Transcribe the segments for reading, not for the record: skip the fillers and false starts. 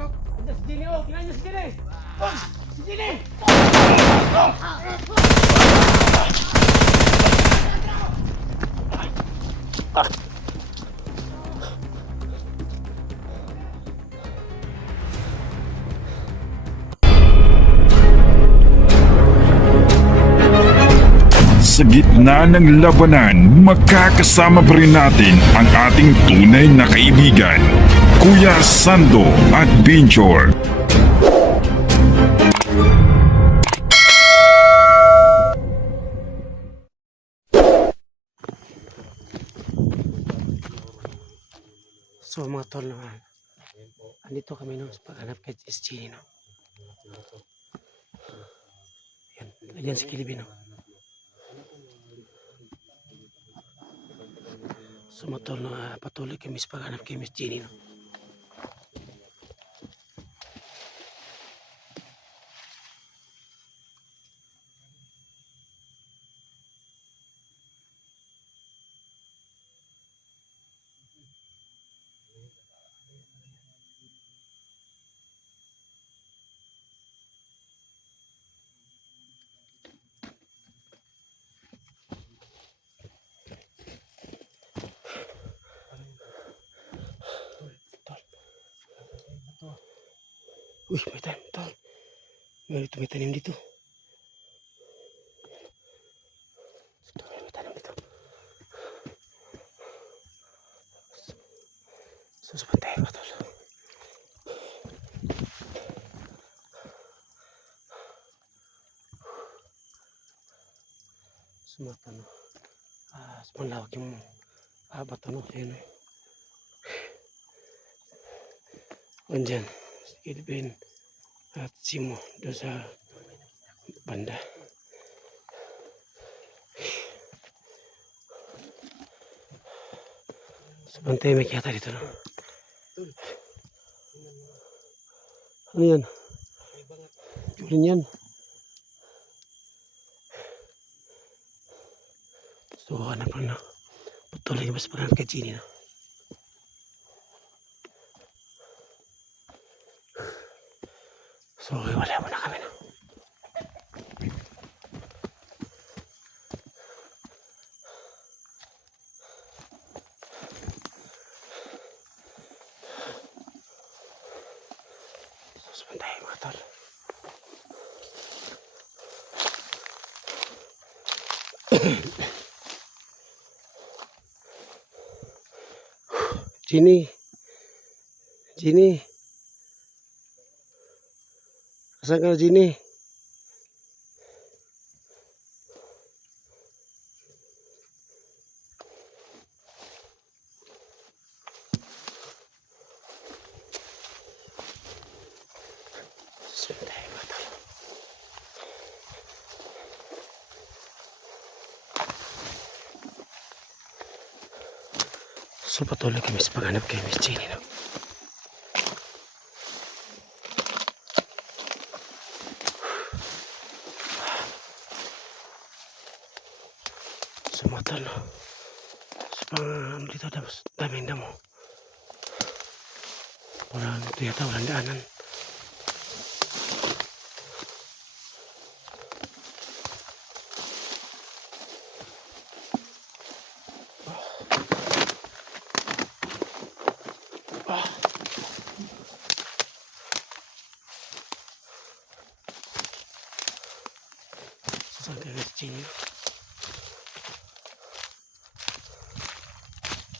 Andiyan si Jenny, oh! Tingnan niyo si Jenny! Oh! Si Jenny! Sa gitna ng labanan, makakasama pa rin natin ang ating tunay na kaibigan, Kuya Sando at Binchor. So mga tol naman, andito kami nung sa paghanap kay Jenny, no? Yan, ayan si Kilibin, no? So mga tol, no, patuloy kami sa paghanap kay Miss Jenny, no? Uy, may tanim, tol. May tanim dito. May tanim dito. Susupantay ko, tol. Sumata, no? Sumalawag yung bato, no? Ayan, no? Andyan, si Kilibin at Simo doon sa banda. Sa bantay may kiyata dito, no? Ano yan? Julin yan. So, hanap na, no? Patuloy ka mas paghanap kay Jenny, no? So, wala mo na kami, no? Suspantay mga tol. Jenny. Jenny. Asan ka na, Jenny? Suspantay mga tol. So, patuloy kami sa paghanap kay Miss Jenny, no? So, mga tol, no? So, dito daming damo. Walang ito yata, walang daanan. Saan ka na si Jenny?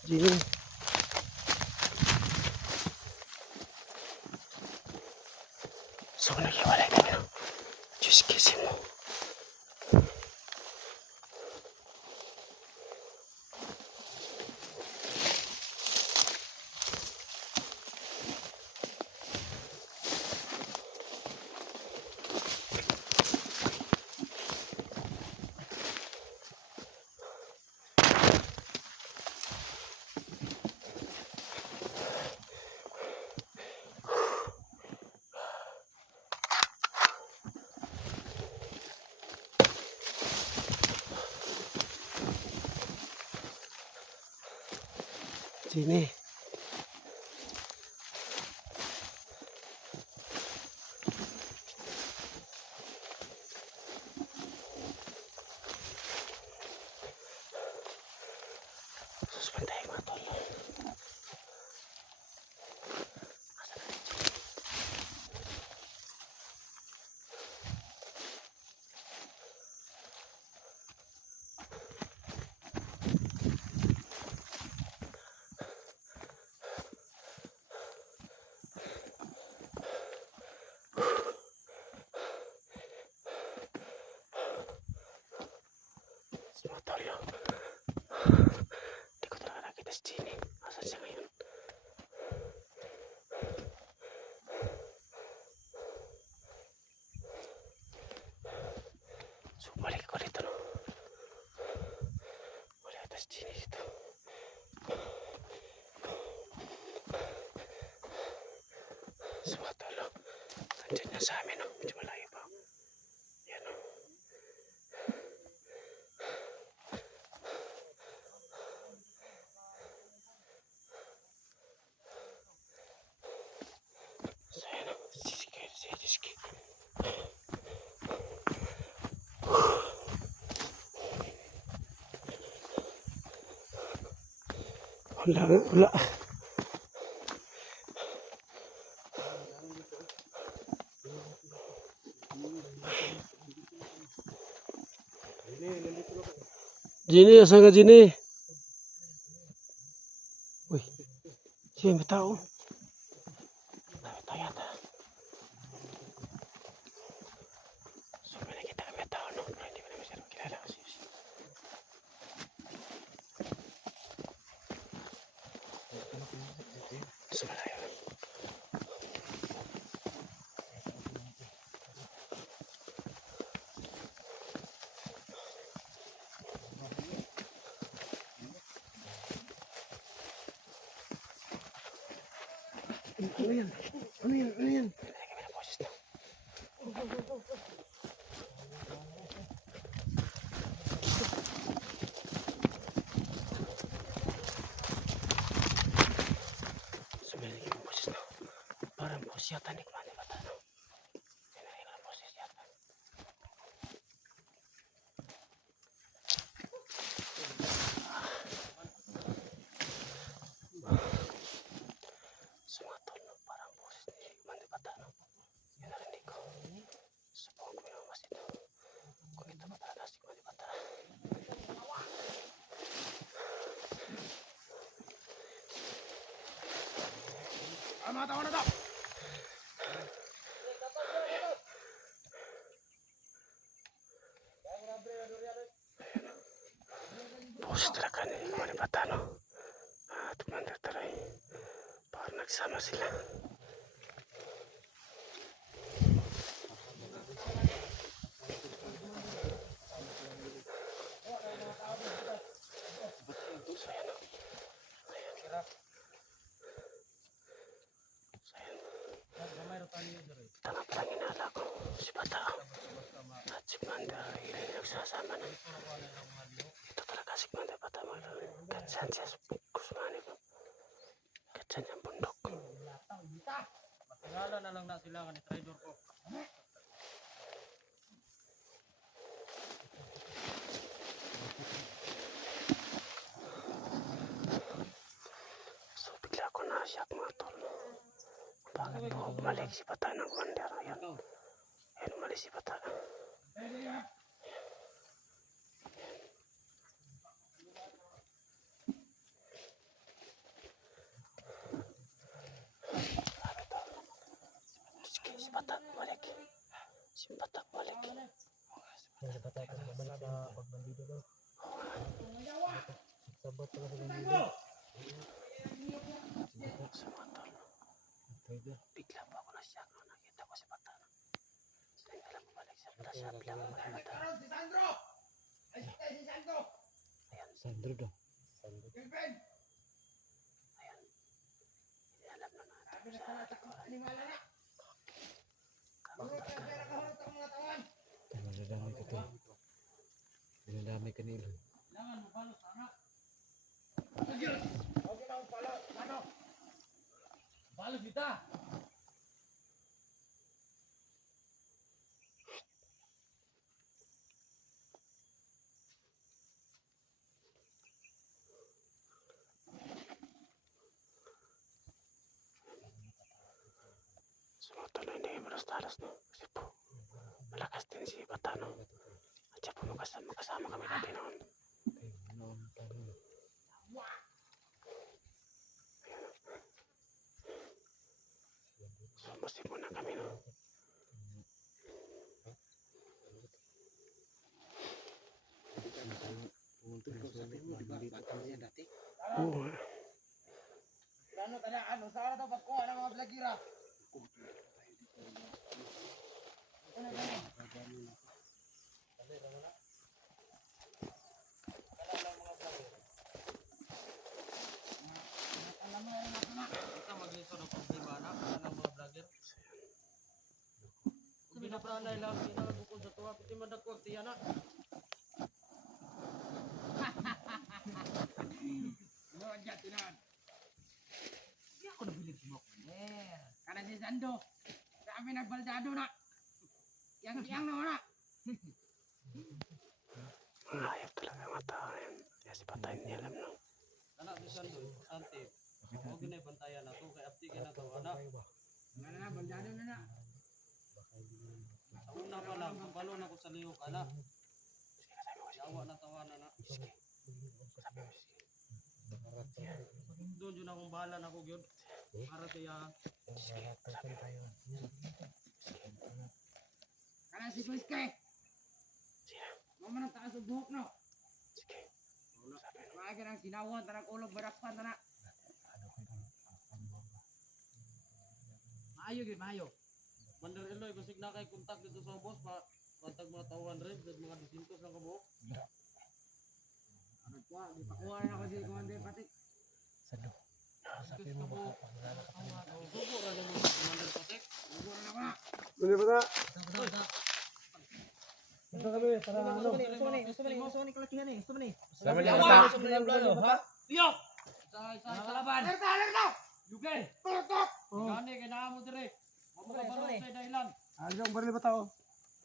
Jenny. So, naghiwalay kami, no? Diyos, kisin mo. Jenny. Sa mga tol, oh. Andyan na sa amin, oh. Medyo malayo pa. Yan, oh. So, yan, oh. Siski. Wala. Jini, asan ka Jini? Uy, siya may tao. May tao yata. So, may nakita kami tao, no? Pero hindi ko naman siya kilala kasi. So, malayo. Ano yan? Kaya kami na boses na. So, may naging boses na. Parang boses yata ni Kumani Bata, no? Kaya na boses yata. So, mga tol, no? Parang boses ni Kumani Bata, no? Yun narinig ko. Subukan ko yung mas ito. Kung ito ba talaga si Kumani Bata. Boses talaga ni Kumani Bata, no? Tumanda taray. Parang nagsama sila. So, yan, no? Tanga pa lang inala ko si Bata at si Panda ay nagsasama na. Ito talaga si Panda Bata mo. Katsan siya sa kusmani ko. Katsan yung bundok. Matingala na lang na sila ni trader ko. So bigla ko na-shock mga tol. Bakit po bumalik si Bata ng Wander? Ayan. Ayan, umalis si Bata. Sige, si Bata bumalik. Si Bata bumalik. Sa patay ko babalik sa pagbandido ko. Sabot pala sa bandido. So mga tol, Trader. bigla po ako na-shock nung nakita ko si Bata. Sila yung alam bumalik sa Bata. Sabi lang ako kay Bata. Ayan, Sandro daw. ayan. Alam na natin sa likuran. Dinadami ka to. Dinadami ka nila. Balos kita. So mga tol, hindi maros talas, no? Kasi po, malakas din si Bata, no? At siya po magkasama kami dati noon. Noon tayo. So masip muna kami, no? Oo. Ano kada ano sa daw pag kuha ng mga blagira. Alam mo yan na. Kita maglisod ng problema na ng mga vlogger. pranay lang, pinakabukod sa tuwa, piti madagkot, tiyan na. Hindi ako nabilig mo. Karena si Sando. Kami nagbaldado na. Yang na wala. Mga hayop talaga ang mga tao na yan. Kaya si Patay hindi alam no. Anak, bisan doon, sante. Huwag ginay bantayan na to, kay aptikin na to, anak. Wala na, baldado na na. Sa una pa lang, kapalo na ko sa liyok, anak. Yawa na tawanan na. Doon yun akong bahala na ko yun. Para kaya, Karena si Kuiske. Mama nang taas ang buhok no. Sige. Mga ganang sinawan, tanang ulog, barakpan, tanang. Maayo yun, maayo. Mandar Eloy, basig na kay kontak dito sa boss, patag mga tauhan rin, at mga 200 lang kabuok. Ano po, di pa kuha na ako si Commander Patik. Sabi mo ba? Subo ra naman sa Commander Patek. Ugo na ako na. Ano ba na? Ito kami, para ano. Gusto ni kalakihan eh, gusto ni. Sama niya Yawa, bata. sa mga emplano, ha? Liyo! Sa laban! Alerto! Lugay! Tutok! Gani, kailangan mo dire. Huwag mo ka balong sa dahilan. Ano ang baril ba tao?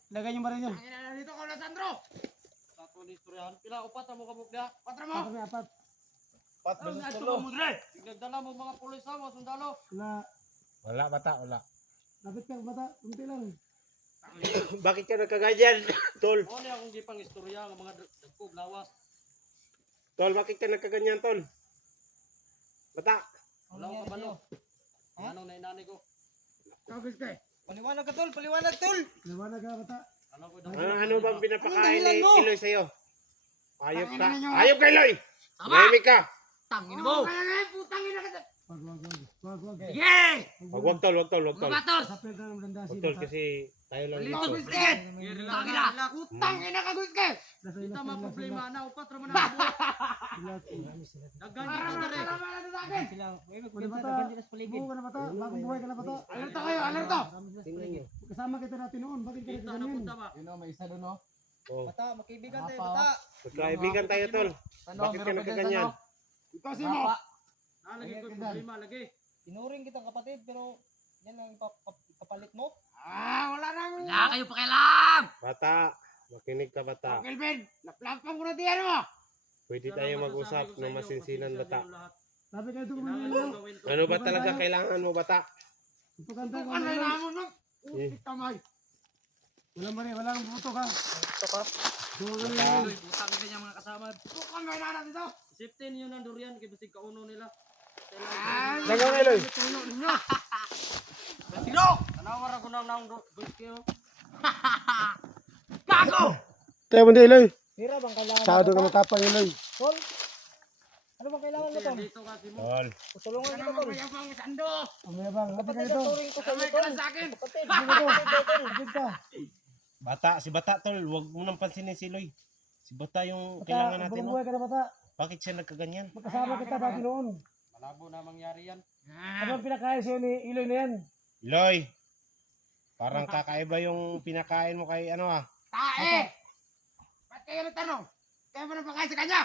Lagay yung baril niyo. Ang ina dito ko na Sandro! Sa tuwan istoryahan, pila upat ang mga bukda. Patra mo! Kami apat. Pat Ang ato mo dire! Tignagdala mo mga pulis ha, mga sundalo. Wala bata, wala. Lapit ka bata, unti lang. Bakit ka nagkaganyan? Tol, O niya akong gipang istorya ng mga dagkog lawas. tol, bakit ka nagkaganyan, tol? Bata. Wala ko kabalo. Anong nainani ko? Ikaw Kuiske! Paliwanag ka tol, paliwanag tol. Paliwanag ka bata. Ano ko Ano bang pinapakain dahilan ni mo? Iloy sa'yo? Ayop ka. Tangina ninyo. Ayop ka, Iloy! Mahimik ka! Tangin mo! Kaya nga, putang ina ka! Wag. Sige! Wag tol, wag tol, wag tol. Batos! Sapil ka ng landasi Wag tol, bata. kasi tayo lang Dito dito. Kuiske! Tangin na! Putang ina ka Kuiske! Kita mga problema na, upat raman ang buo. Dagan Para kita dire. makalaman na sa akin! Wala bata. Buo ka na bata, bagong buhay ka na bata. Alerto kayo, alerto! Tingnan nyo. Kasama kita natin noon, bakit ka Kita na nagkaganyan? punta ba? Oh, Bata, magkaibigan tayo bata. magkaibigan tayo, tol. Bakit ka nagkaganyan? Ikaw si mo! Lagi ko problema lagi. Tinuring kitang kapatid pero yan ang kapalit mo. Wala nang... Wala kayo pakialam! Bata, makinig ka, bata. Kelvin, naplapang ko na diyan mo! Pwede tayo mag-usap ng masinsinan, bata. Sabi ka ito Kailangan kumain mo gawin to. Ano ba talaga kailangan mo, bata? Ito kanta ko. Bukan na naman mo! Utik kamay! Walang buto ka. Buto ka. Uy, butang ka niya mga kasama. Bukan na natin dito! Isipin niyo ng durian, kay basig kauno nila. Dagang, Iloy. Sino? Tanawar ako ng naong gusto. Gago! Tayo mo din, Iloy. Hira bang kailangan Sado ka matapang, Iloy. Tol? Ano bang kailangan mo, Tol? Dito kasi mo. Tol, Tulungan kita, Tol. Ano mo Sando? Umaya bang, kapit ka ito. Kamay ka lang sa akin! Kapit ka. bata, si bata, tol. Huwag mo nang pansinin si Iloy. Si bata yung kailangan natin, Bagong no? buhay ka na bata. Bakit siya nagkaganyan? Magkasama kita dati noon. Malabo na mangyari yan. Ano ang pinakain sa'yo ni Iloy na yan? Iloy, parang kakaiba yung pinakain mo kay ano ah. Tae! Ba't kayo nagtanong? Kaya mo na pakain sa kanya?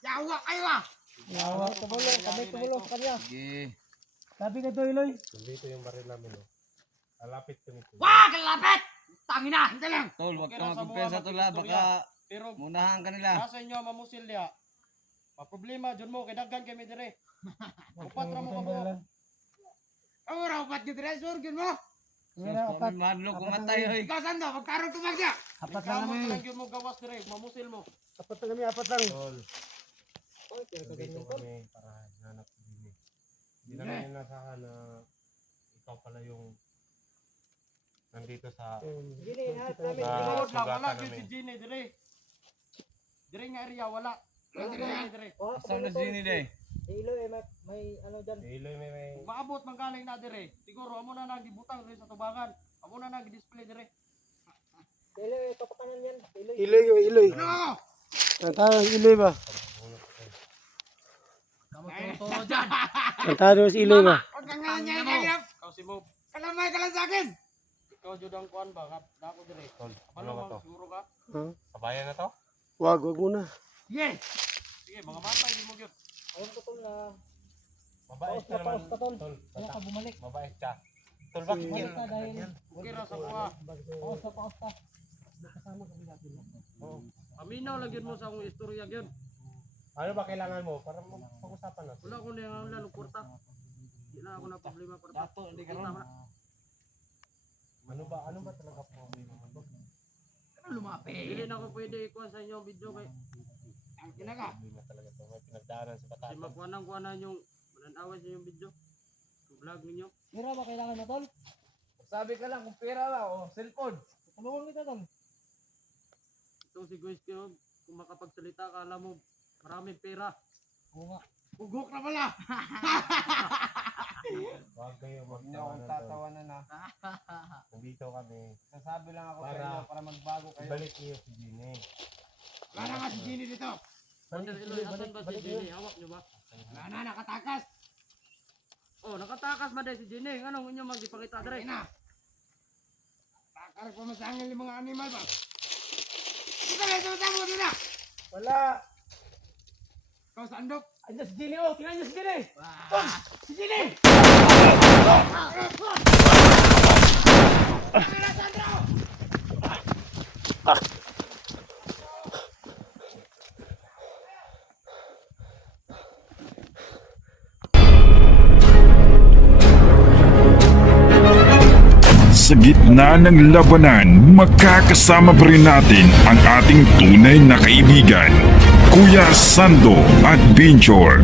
Yawa kayo ah! Yawa, tumulong sa kanya. Sabi ka ito, Iloy. Nandito yung baril namin, no? Lalapit ko nito. Wag! Lapit! Tangina! Hindi lang! Tol, wag Okay ka lang sa magkumpensa mga tol ha, istorya. baka Pero munahan ka nila. nasa inyo ang mamusil niya. Problema dyan mo, kay daggan kami dire. Upat ra mo kabuok. Ang raw, ba't yung tresor? Gin mo? Mira, apat. Kami madlo kumatay hoy. Ikaw Sando, magkaroon tumag niya! Apat lang Ikaw mo kami. lang yun mo gawas dire, mamusil mo. Apat lang kami, apat lang. Tol, nandito kami para hanap din eh. Hindi namin yung nasahan na ikaw pala yung nandito sa Gini, namin. Tingod lang, sugatan wala yun namin. si Gini dire. Dire nga area, wala. Wala dire. Saan na sini day? Iloy, may ano dyan. Si Iloy may Kung maabot man galing na dire, siguro amo na nagibutang dire sa tubangan. Amo na nag-display dire. Iloy, papakanan yan. Iloy. Ano? Tantado si Iloy ba? Totoo dyan! Tantado si Iloy ba? Huwag kang nga niya, Kasi mo, kalamay ka lang sa akin! ikaw jud ang kuan ba? Dako dire. Ano ba siguro ka? Huh? Kabayan na to? Wag muna. Yes! Sige, mga matay di mo gyud. Ayun ko tol na. Mabait Paus ka tol. Kaya ka bumalik. Mabait ka. Tol Bumalik ka dahil. Okay ra sa kuha. Paus ka. Kasama kami natin. Aminaw lang yun mo sa akong istorya gyud. Ano ba kailangan mo para pag-usapan natin? Wala ko na lang porta. Di na ako na problema porta. Dato, hindi ka ron. Ano ba talaga problema mo? Ano lumapi? Dili na ako pwede ikuha sa inyo ang video kay Ang kinaga. Problema talaga to. May pinagdaanan sa bata. kasi makuha yung mananawa sa inyong video. Yung vlog ninyo. Mira ba kailangan mo tol? Sabi ka lang kung pera lang o cellphone. Tulungan kita tol. Ito si Guys kayo, kung makapagsalita ka, alam mo, maraming pera. Oo nga. Ugok na pala. Wag kayo Huwag niyo akong tatawanan na. Nandito kami. Sasabi lang ako sa Para- inyo para magbago kayo. Ibalik niyo si Gine. Wala na nga si Ginny dito. Brother Eloy, asan ba si Jenny? Hawak nyo ba? Wala na, nakatakas. Oh, nakatakas ba dahil si Jenny? Anong inyo magipakita Ay dre? na. Takarag pa masangil yung mga animal ba? Ito na, ito mo doon na. Wala. Ikaw sa andok. Andiyan si Jenny oh. Tingnan niyo si Jenny. Si Ginny! Sa gitna ng labanan, magkakasama pa rin natin ang ating tunay na kaibigan, Kuya Sando at Binjor.